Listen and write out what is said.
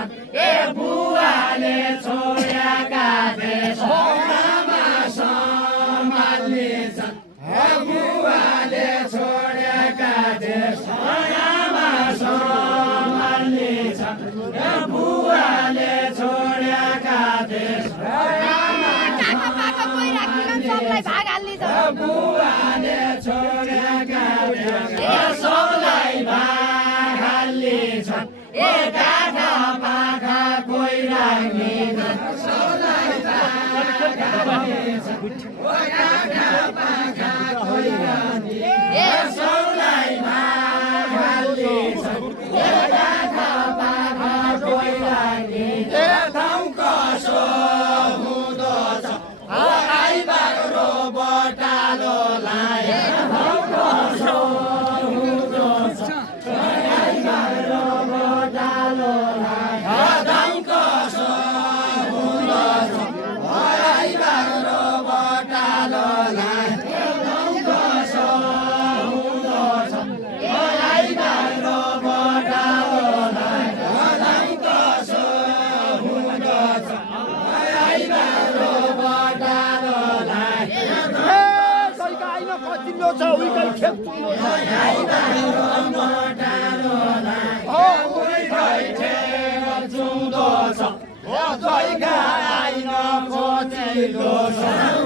छन् ए बुवाले छोडेका देश आमा सम्हाल्ने छन् ए बुवाले छोडेका देश आमा सम्हाल्ने छन् ए बुवाले छोडेका देश बुवाले छोडेका सबलाई भाग हाल्छन् ए काखा पाखा कोही राख्दिनन् सबलाई भाग हाल्छन् काखा पाखा कोही राख्दिनन् ए सबलाई भाग हाल्छन् ए काखा पाखा कोही राख्दिनन् ए ठाउँ कसो हुँदो छ आइबारो बटालो लाए ठाउँ कसो हुँदो छ आइबारो बटालो लाए ठाउँ कसो हुँदो छ आइबारो बटालो लाए ठाउँ कसो हुँदो छ आइबारो बटालो लाए ठाउँ कसो हुँदो छ आइबारो बटालो लाए कतिलो छ उइकै खेत आइबारो बटालो लाए उइकै खेत जुँदो छ ओ जइगा आइन खोजिलो छ